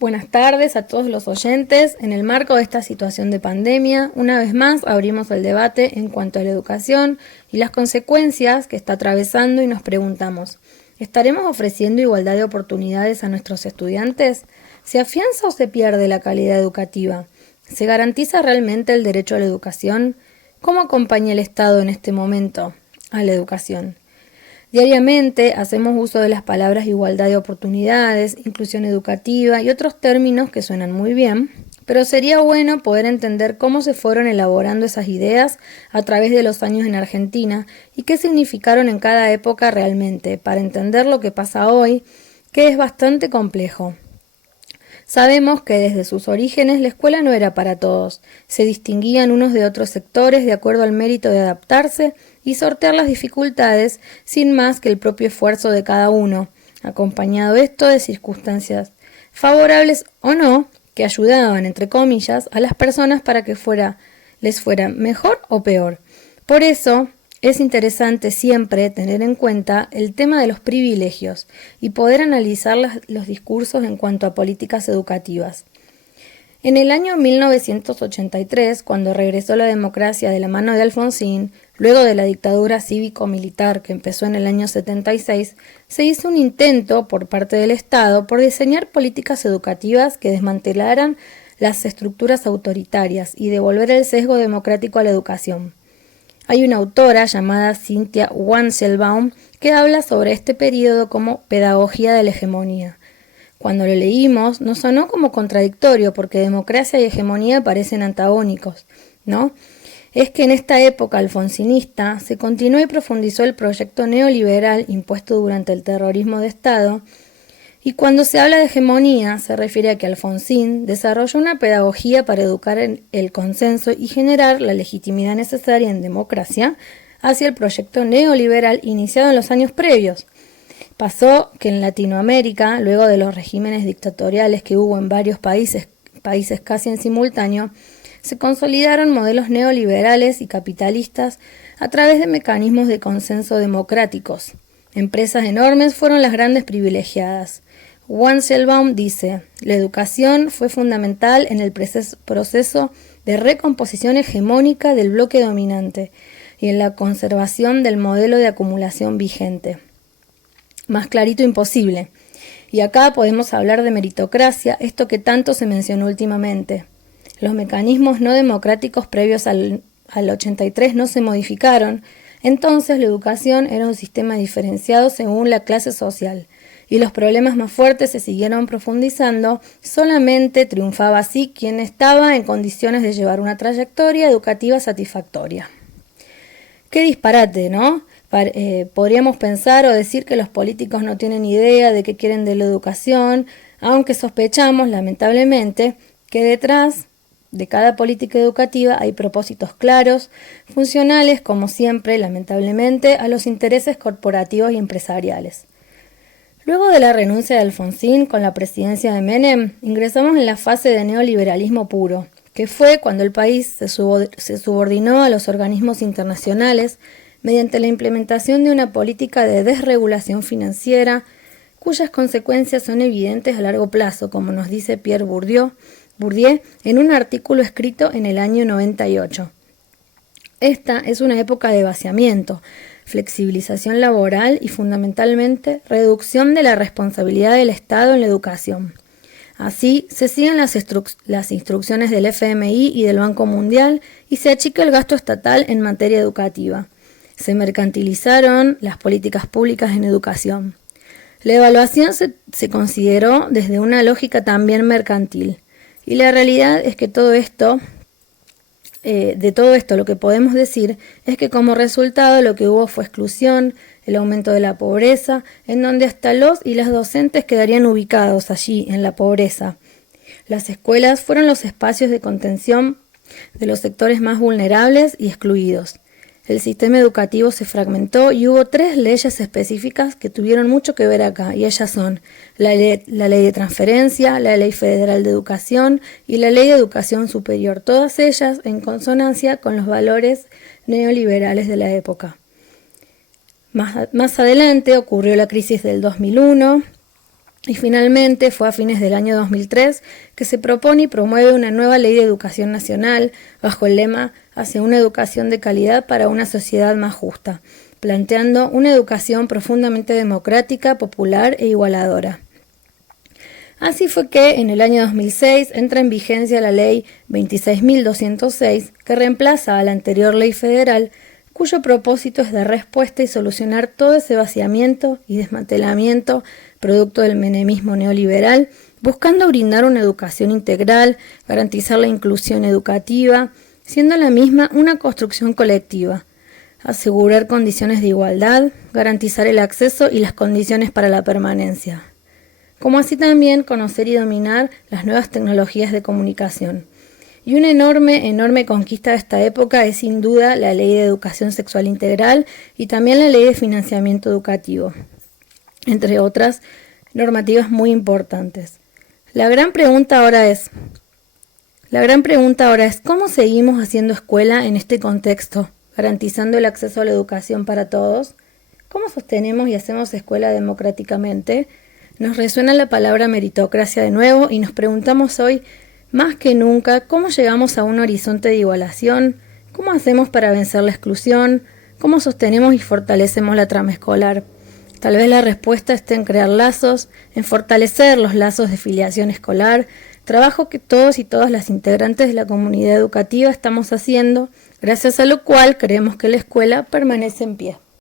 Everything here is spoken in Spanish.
Buenas tardes a todos los oyentes. En el marco de esta situación de pandemia, una vez más abrimos el debate en cuanto a la educación y las consecuencias que está atravesando y nos preguntamos, ¿estaremos ofreciendo igualdad de oportunidades a nuestros estudiantes? ¿Se afianza o se pierde la calidad educativa? ¿Se garantiza realmente el derecho a la educación? ¿Cómo acompaña el Estado en este momento a la educación? Diariamente hacemos uso de las palabras igualdad de oportunidades, inclusión educativa y otros términos que suenan muy bien, pero sería bueno poder entender cómo se fueron elaborando esas ideas a través de los años en Argentina y qué significaron en cada época realmente, para entender lo que pasa hoy, que es bastante complejo. Sabemos que desde sus orígenes la escuela no era para todos, se distinguían unos de otros sectores de acuerdo al mérito de adaptarse y sortear las dificultades sin más que el propio esfuerzo de cada uno, acompañado esto de circunstancias favorables o no, que ayudaban, entre comillas, a las personas para que les fuera mejor o peor. Por eso es interesante siempre tener en cuenta el tema de los privilegios y poder analizar los discursos en cuanto a políticas educativas. En el año 1983, cuando regresó la democracia de la mano de Alfonsín, luego de la dictadura cívico-militar que empezó en el año 76, se hizo un intento por parte del Estado por diseñar políticas educativas que desmantelaran las estructuras autoritarias y devolver el sesgo democrático a la educación. Hay una autora llamada Cynthia Wanselbaum que habla sobre este periodo como pedagogía de la hegemonía. Cuando lo leímos nos sonó como contradictorio porque democracia y hegemonía parecen antagónicos, ¿no? Es que en esta época alfonsinista se continuó y profundizó el proyecto neoliberal impuesto durante el terrorismo de Estado, y cuando se habla de hegemonía se refiere a que Alfonsín desarrolló una pedagogía para educar en el consenso y generar la legitimidad necesaria en democracia hacia el proyecto neoliberal iniciado en los años previos. Pasó que en Latinoamérica, luego de los regímenes dictatoriales que hubo en varios países casi en simultáneo, se consolidaron modelos neoliberales y capitalistas a través de mecanismos de consenso democráticos. Empresas enormes fueron las grandes privilegiadas. Wanselbaum dice, la educación fue fundamental en el proceso de recomposición hegemónica del bloque dominante y en la conservación del modelo de acumulación vigente. Más clarito imposible. Y acá podemos hablar de meritocracia, esto que tanto se mencionó últimamente. Los mecanismos no democráticos previos al 83 no se modificaron, entonces la educación era un sistema diferenciado según la clase social, y los problemas más fuertes se siguieron profundizando, solamente triunfaba así quien estaba en condiciones de llevar una trayectoria educativa satisfactoria. Qué disparate, ¿no? Podríamos pensar o decir que los políticos no tienen idea de qué quieren de la educación, aunque sospechamos, lamentablemente, que detrás de cada política educativa hay propósitos claros, funcionales, como siempre, lamentablemente, a los intereses corporativos y empresariales. Luego de la renuncia de Alfonsín con la presidencia de Menem, ingresamos en la fase de neoliberalismo puro, que fue cuando el país se subordinó a los organismos internacionales mediante la implementación de una política de desregulación financiera, cuyas consecuencias son evidentes a largo plazo, como nos dice Pierre Bourdieu en un artículo escrito en el año 98. Esta es una época de vaciamiento, flexibilización laboral y fundamentalmente reducción de la responsabilidad del Estado en la educación. Así, se siguen las instrucciones del FMI y del Banco Mundial y se achica el gasto estatal en materia educativa. Se mercantilizaron las políticas públicas en educación. La evaluación se consideró desde una lógica también mercantil. Y la realidad es que de todo esto lo que podemos decir es que como resultado lo que hubo fue exclusión, el aumento de la pobreza, en donde hasta los y las docentes quedarían ubicados allí, en la pobreza. Las escuelas fueron los espacios de contención de los sectores más vulnerables y excluidos. El sistema educativo se fragmentó y hubo 3 leyes específicas que tuvieron mucho que ver acá, y ellas son la ley de transferencia, la Ley Federal de Educación y la Ley de Educación Superior, todas ellas en consonancia con los valores neoliberales de la época. Más adelante ocurrió la crisis del 2001, Y finalmente fue a fines del año 2003 que se propone y promueve una nueva ley de educación nacional bajo el lema Hacia una educación de calidad para una sociedad más justa, planteando una educación profundamente democrática, popular e igualadora. Así fue que en el año 2006 entra en vigencia la ley 26.206 que reemplaza a la anterior ley federal, cuyo propósito es dar respuesta y solucionar todo ese vaciamiento y desmantelamiento producto del menemismo neoliberal, buscando brindar una educación integral, garantizar la inclusión educativa, siendo la misma una construcción colectiva, asegurar condiciones de igualdad, garantizar el acceso y las condiciones para la permanencia, como así también conocer y dominar las nuevas tecnologías de comunicación. Y una enorme conquista de esta época es sin duda la Ley de Educación Sexual Integral y también la Ley de Financiamiento Educativo, entre otras normativas muy importantes. La gran pregunta ahora es, ¿cómo seguimos haciendo escuela en este contexto, garantizando el acceso a la educación para todos? ¿Cómo sostenemos y hacemos escuela democráticamente? Nos resuena la palabra meritocracia de nuevo y nos preguntamos hoy, más que nunca, ¿cómo llegamos a un horizonte de igualación? ¿Cómo hacemos para vencer la exclusión? ¿Cómo sostenemos y fortalecemos la trama escolar? Tal vez la respuesta esté en crear lazos, en fortalecer los lazos de filiación escolar, trabajo que todos y todas las integrantes de la comunidad educativa estamos haciendo, gracias a lo cual creemos que la escuela permanece en pie.